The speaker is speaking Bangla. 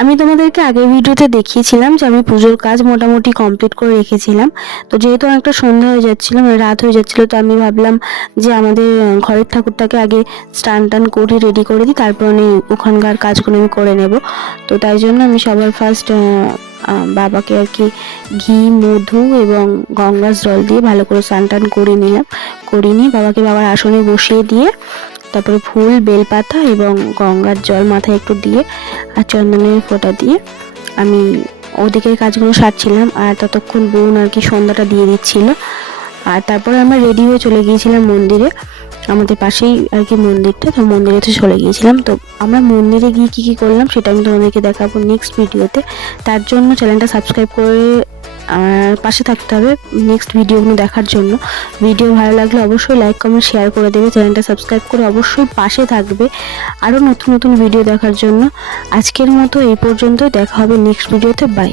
আমি তোমাদেরকে আগের ভিডিওতে দেখিয়েছিলাম যে আমি পুজোর কাজ মোটামুটি কমপ্লিট করে রেখেছিলাম। তো যেহেতু অনেকটা সন্ধ্যা হয়ে যাচ্ছিলো, মানে রাত হয়ে যাচ্ছিলো, তো আমি ভাবলাম যে আমাদের ঘরের ঠাকুরটাকে আগে স্নান টান করে রেডি করে দিই, তারপর আমি ওখানকার কাজগুলো আমি করে নেব। তো তাই জন্য আমি সবার ফার্স্ট বাবাকে আর কি ঘি, মধু এবং গঙ্গার জল দিয়ে ভালো করে স্নান টান করে নিলাম। করে নিয়ে বাবাকে বাবার আসনে বসিয়ে দিয়ে তারপরে ফুল, বেলপাতা এবং গঙ্গার জল মাথায় একটু দিয়ে আর চন্দনের ফোঁটা দিয়ে আমি ওদিকের কাজগুলো সারছিলাম। আর ততক্ষণ বোন আর কি সন্ধ্যাটা দিয়ে দিচ্ছিল। আর তারপরে আমরা রেডি হয়ে চলে গিয়েছিলাম মন্দিরে, আমাদের পাশেই আর কি মন্দিরটা, তো মন্দিরে তো চলে গিয়েছিলাম। তো আমরা মন্দিরে গিয়ে কী কী করলাম সেটা আমি তোমাদেরকে দেখাবো নেক্সট ভিডিওতে। তার জন্য চ্যানেলটা সাবস্ক্রাইব করে আর পাশে থাকতে হবে নেক্সট ভিডিওগুলো দেখার জন্য। ভিডিও ভালো লাগলে অবশ্যই লাইক, কমেন্ট, শেয়ার করে দেবে। চ্যানেলটা সাবস্ক্রাইব করে অবশ্যই পাশে থাকবে আরও নতুন নতুন ভিডিও দেখার জন্য। আজকের মতো এই পর্যন্ত, দেখা হবে নেক্সট ভিডিওতে। বাই।